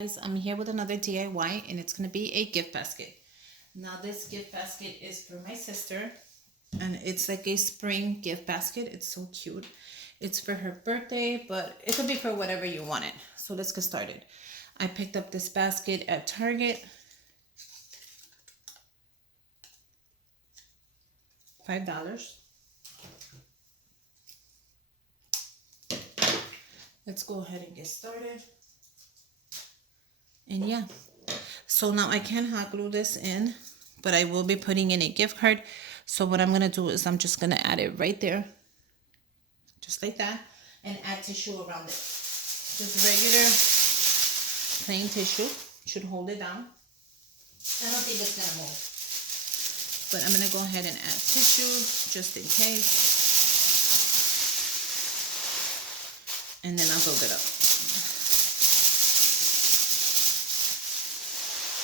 Guys, I'm here with another DIY and it's going to be a gift basket. Now this gift basket is for my sister and it's like a spring gift basket. It's so cute. It's for her birthday, but it could be for whatever you want it. So let's get started. I picked up this basket at Target. $5. Let's go ahead and get started. And yeah, so now I can hot glue this in, but I will be putting in a gift card. So what I'm gonna do is I'm just gonna add it right there, just like that, and add tissue around it. Just regular plain tissue should hold it down. I don't think it's gonna move, but I'm gonna go ahead and add tissue just in case, and then I'll build it up.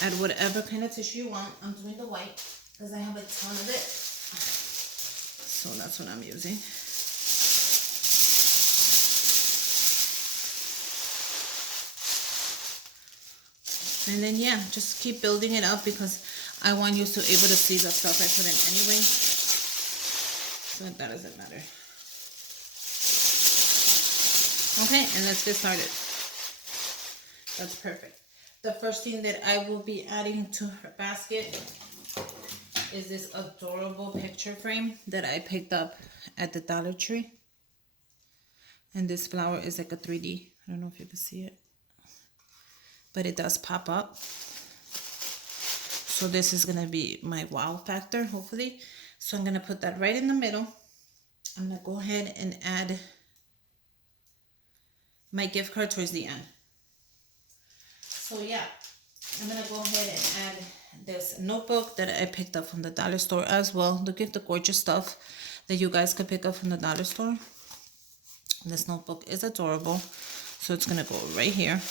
Add whatever kind of tissue you want. I'm doing the white because I have a ton of it. So that's what I'm using. And then yeah, just keep building it up because I want you to be able to see the stuff I put in anyway. So that doesn't matter. Okay, and let's get started. That's perfect. The first thing that I will be adding to her basket is this adorable picture frame that I picked up at the Dollar Tree. And this flower is like a 3D. I don't know if you can see it, but it does pop up. So this is gonna be my wow factor, hopefully. So I'm gonna put that right in the middle. I'm gonna go ahead and add my gift card towards the end. So yeah, I'm gonna go ahead and add this notebook that I picked up from the dollar store as well. Look at the gorgeous stuff that you guys could pick up from the dollar store. This notebook is adorable. So it's gonna go right here.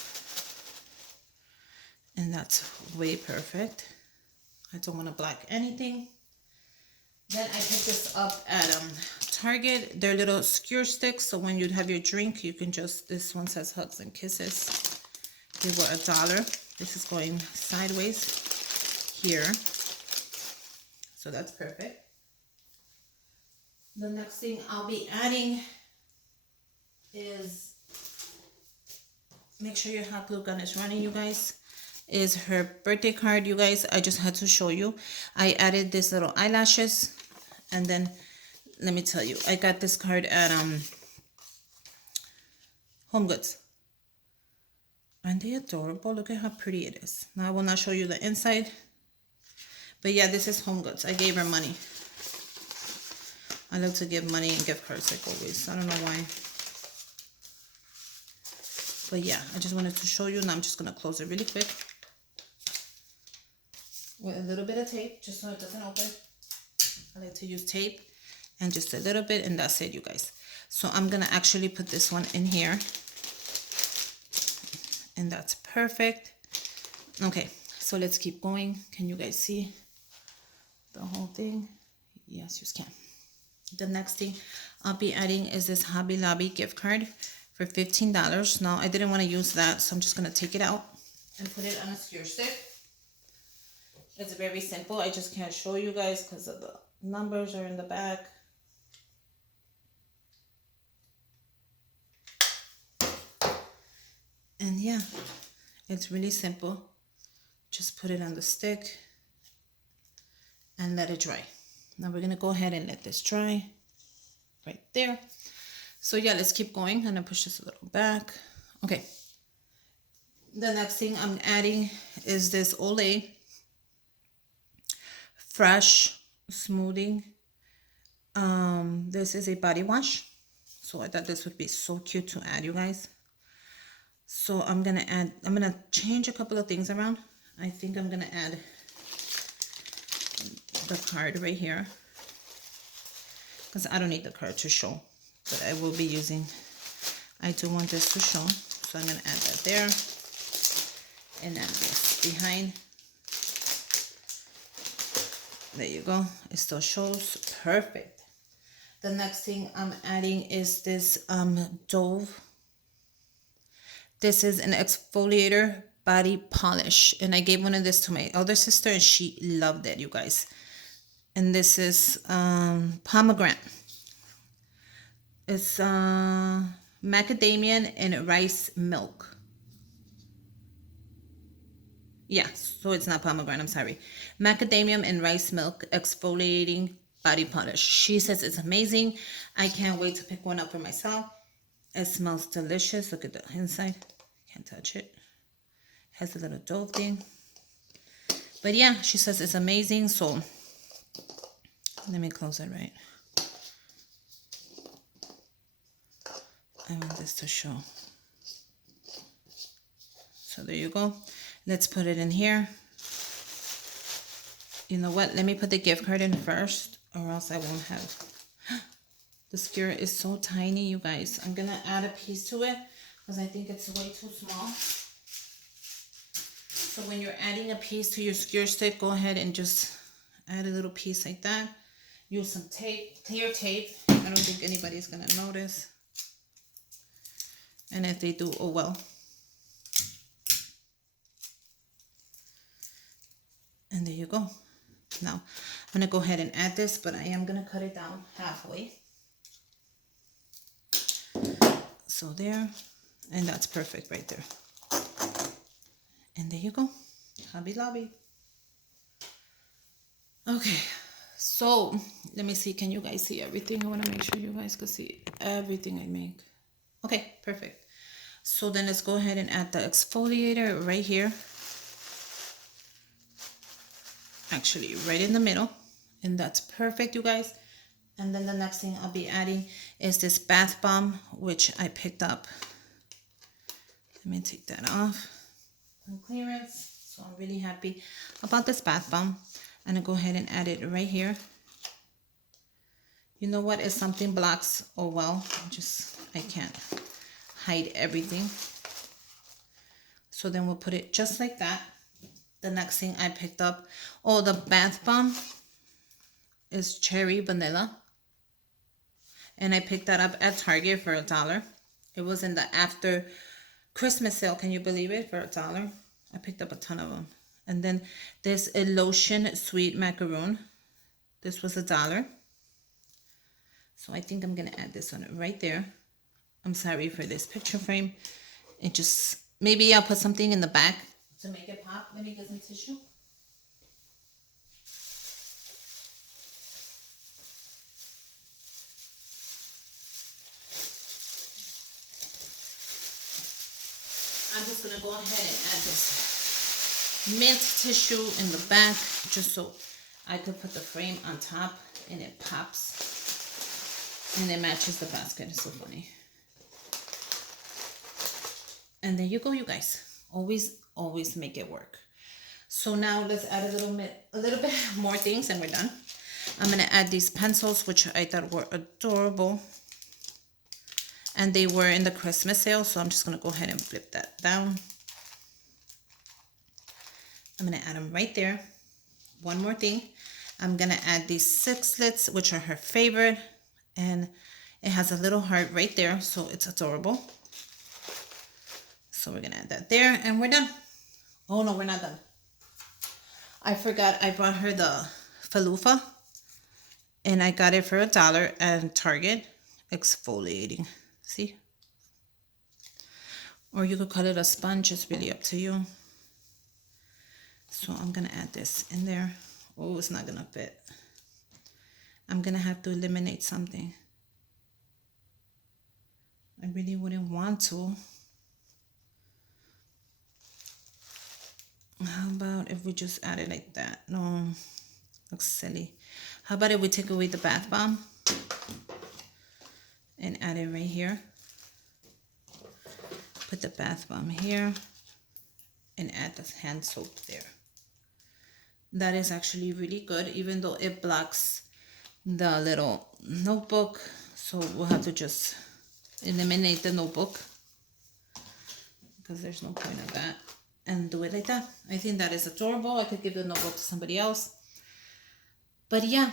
And that's way perfect. I don't wanna block anything. Then I picked this up at Target. They're little skewer sticks. So when you have your drink, you can just, this one says hugs and kisses. They were $1. This is going sideways here. So that's perfect. The next thing I'll be adding is, make sure your hot glue gun is running, you guys, is her birthday card. You guys, I just had to show you. I added this little eyelashes, and then let me tell you, I got this card at Home Goods. Aren't they adorable? Look at how pretty it is. Now I will not show you the inside. But yeah, this is Home Goods. I gave her money. I love to give money and gift cards like always. I don't know why. But yeah, I just wanted to show you. Now I'm just going to close it really quick. With a little bit of tape, just so it doesn't open. I like to use tape. And just a little bit, and that's it, you guys. So I'm going to actually put this one in here. And that's perfect. Okay, so let's keep going. Can you guys see the whole thing? Yes, you can. The next thing I'll be adding is this Hobby Lobby gift card for $15. Now, I didn't want to use that, so I'm just going to take it out and put it on a skewer stick. It's very simple. I just can't show you guys because of the numbers are in the back. And yeah, it's really simple. Just put it on the stick and let it dry. Now we're gonna go ahead and let this dry right there. So yeah, let's keep going. I'm gonna push this a little back. Okay. The next thing I'm adding is this Olay Fresh Smoothing. This is a body wash. So I thought this would be so cute to add, you guys. So I'm gonna change a couple of things around. I think I'm gonna add the card right here because I don't need the card to show, but I will be using, I do want this to show. So I'm gonna add that there. And then this behind. There you go. It still shows. Perfect. The next thing I'm adding is this Dove. This is an exfoliator body polish. And I gave one of this to my elder sister and she loved it, you guys. And this is pomegranate. It's macadamia and rice milk. Yeah, so it's not pomegranate, I'm sorry. Macadamia and rice milk exfoliating body polish. She says it's amazing. I can't wait to pick one up for myself. It smells delicious. Look at the inside. Can't touch it. Has a little dough thing. But yeah, she says it's amazing. So let me close it right. I want this to show. So there you go. Let's put it in here. You know what? Let me put the gift card in first or else I won't have. The skewer is so tiny, you guys. I'm going to add a piece to it because I think it's way too small. So when you're adding a piece to your skewer stick, go ahead and just add a little piece like that. Use some tape, clear tape. I don't think anybody's going to notice. And if they do, oh well. And there you go. Now, I'm going to go ahead and add this, but I am going to cut it down halfway. So there, and that's perfect right there. And there you go. Hobby Lobby. Okay, so let me see. Can you guys see everything? I want to make sure you guys can see everything I make. Okay, perfect. So then let's go ahead and add the exfoliator right here. Actually, right in the middle. And that's perfect, you guys. And then the next thing I'll be adding is this bath bomb, which I picked up. Let me take that off on clearance. So I'm really happy about this bath bomb. I'm gonna go ahead and add it right here. You know what? If something blocks, oh well, I can't hide everything. So then we'll put it just like that. The next thing I picked up, oh, the bath bomb is cherry vanilla. And I picked that up at Target for $1. It was in the after Christmas sale. Can you believe it? For $1. I picked up a ton of them. And then there's a lotion sweet macaroon. This was $1. So I think I'm going to add this one right there. I'm sorry for this picture frame. It just, maybe I'll put something in the back to make it pop. Let me get some tissue. I'm just going to go ahead and add this mint tissue in the back just so I could put the frame on top and it pops and it matches the basket. It's so funny. And there you go, you guys. Always make it work. So now let's add a little bit more things and we're done. I'm going to add these pencils, which I thought were adorable. And they were in the Christmas sale, so I'm just going to go ahead and flip that down. I'm going to add them right there. One more thing. I'm going to add these 6-slits, which are her favorite. And it has a little heart right there, so it's adorable. So we're going to add that there, and we're done. Oh, no, we're not done. I forgot I brought her the Falufa. And I got it for $1 at Target. Exfoliating. See? Or you could call it a sponge. It's really up to you. So I'm going to add this in there. Oh, it's not going to fit. I'm going to have to eliminate something. I really wouldn't want to. How about if we just add it like that? No, looks silly. How about if we take away the bath bomb and add it right here? Put the bath bomb here and add the hand soap there. That is actually really good, even though it blocks the little notebook. So we'll have to just eliminate the notebook because there's no point of that. And do it like that. I think that is adorable. I could give the notebook to somebody else. But yeah,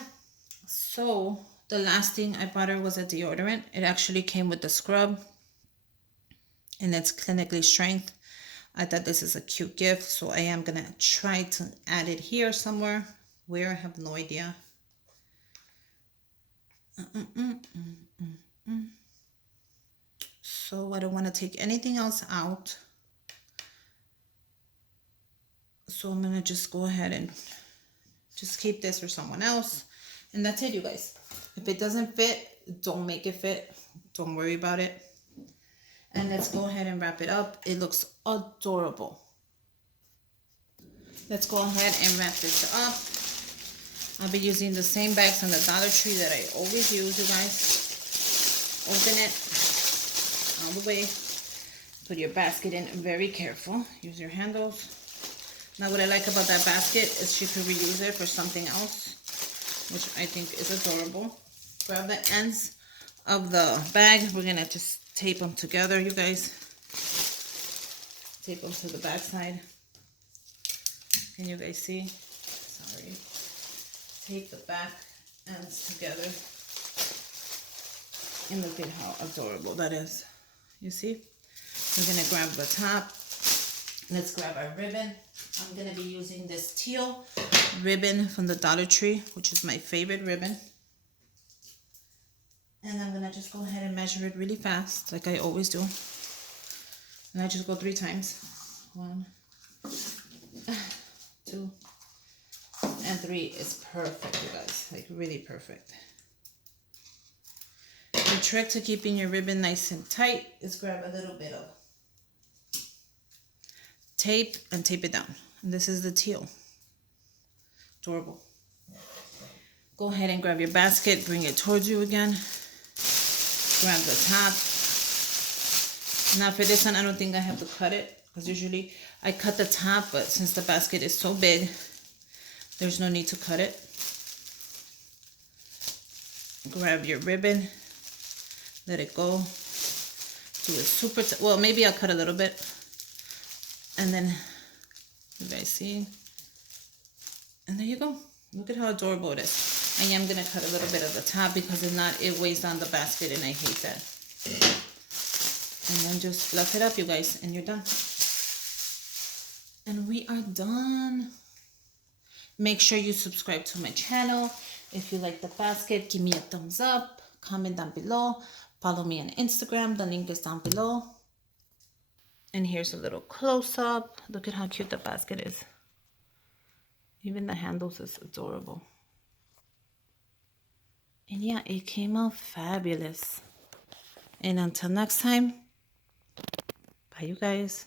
so the last thing I bought her was a deodorant. It actually came with the scrub. And it's Clinically Strength. I thought this is a cute gift, so I am gonna try to add it here somewhere. Where, I have no idea. So I don't want to take anything else out. So I'm gonna just go ahead and just keep this for someone else. And that's it, you guys. If it doesn't fit, don't make it fit. Don't worry about it. And let's go ahead and wrap it up. It looks adorable. Let's go ahead and wrap this up. I'll be using the same bags from the Dollar Tree that I always use, you guys. Open it all the way. Put your basket in very careful. Use your handles. Now what I like about that basket is she could reuse it for something else, which I think is adorable. Grab the ends of the bag. We're gonna just tape them together, you guys. Tape them to the back side. Can you guys see? Sorry. Tape the back ends together. And look at how adorable that is. You see? We're gonna grab the top. Let's grab our ribbon. I'm gonna be using this teal ribbon from the Dollar Tree, which is my favorite ribbon. And I'm gonna just go ahead and measure it really fast, like I always do. And I just go 3 times. 1, 2, and 3 is perfect, you guys. Like really perfect. The trick to keeping your ribbon nice and tight is grab a little bit of tape and tape it down. And this is the teal. Adorable. Go ahead and grab your basket, bring it towards you again. Grab the top. Now for this one, I don't think I have to cut it, because usually I cut the top, but since the basket is so big, there's no need to cut it. Grab your ribbon. Let it go. Do it super, well, maybe I'll cut a little bit. And then, you guys see? And there you go. Look at how adorable it is. I am going to cut a little bit of the top, because if not, it weighs down the basket, and I hate that. And then just fluff it up, you guys, and you're done. And we are done. Make sure you subscribe to my channel. If you like the basket, give me a thumbs up. Comment down below. Follow me on Instagram. The link is down below. And here's a little close-up. Look at how cute the basket is. Even the handles is adorable. And yeah, it came out fabulous. And until next time, bye you guys.